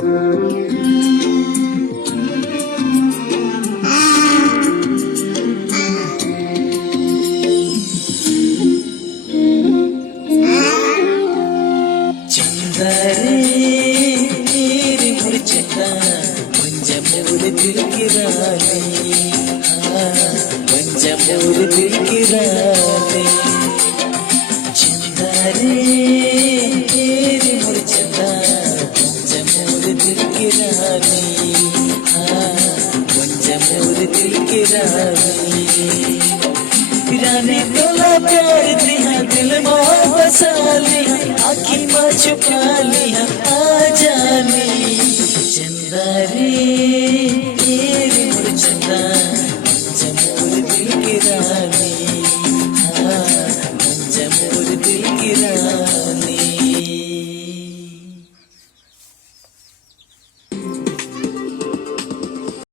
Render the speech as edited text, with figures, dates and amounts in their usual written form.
पंजमूर दिल की रानी, पंजमूर दिल की रानी, चंदा रे तेरी मोर चंदा, पंजमूर दिल की रानी, पंजमूर दिल की रानी। रानी तोला प्यार दिया दिल में बसा लिया, आँखी में छुपा लिया, आ जाने